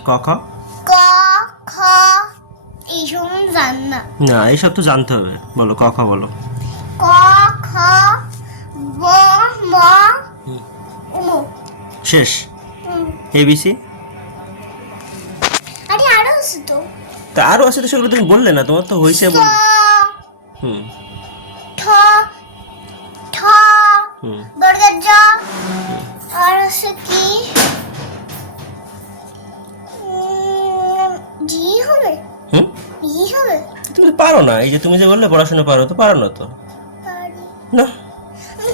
ক খ? ক খ এইসব আমি জানি না। না এইসব তো জানতে হবে। বলো ক খ বলো। ক খ ব ম হুম। উ। শেষ। হুম। এবিসি আরে আরও আছে তো। তা আরও আছে তো সেগুলো তুমি বললে না তোমার তো হয়েছে স বল। হুম। ঠ ঠ হুম। বর্গের আর আছে কি? তুমি তো পারো না এই যে তুমি যে বললে পড়াশোনা পারো তো পারো না তো। না? আমি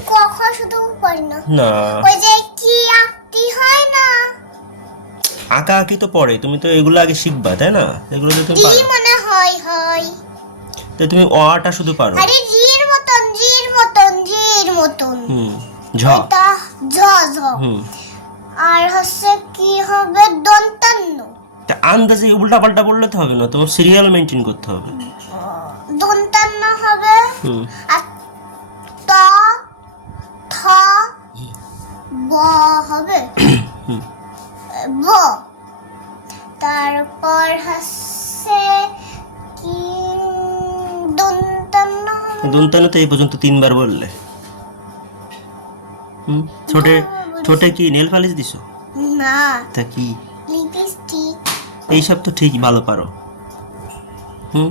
শুধু পারি না। না। ওই যে কি আঁকতি হয় না? আঁকা আঁকি তো পড়ে তুমি তো এগুলো আগে শিখবা তাই না? এগুলো তো তুমি পারো। মনে হয় হয়। তো তুমি অ আটা শুধু পারো? আরে জির মতন জির মতন জির মতন। হুম ঝ। ঝ ঝ। হুম। আর হচ্ছে কি হবে তা আন্দাজে উল্টা পাল্টা বললে তো হবে না তোমার সিরিয়াল মেনটেন করতে হবে। দন্তান্ন হবে? আর ত থ ব হবে? ব। তারপর হচ্ছে কি? দন্তান্ন তো এই পর্যন্ত তিনবার বললে। হুম ছোটে ছোটে কি নেল পালিশ দিছো? না। তা কি? এইসব তো ঠিক ভালো পারো। হুম?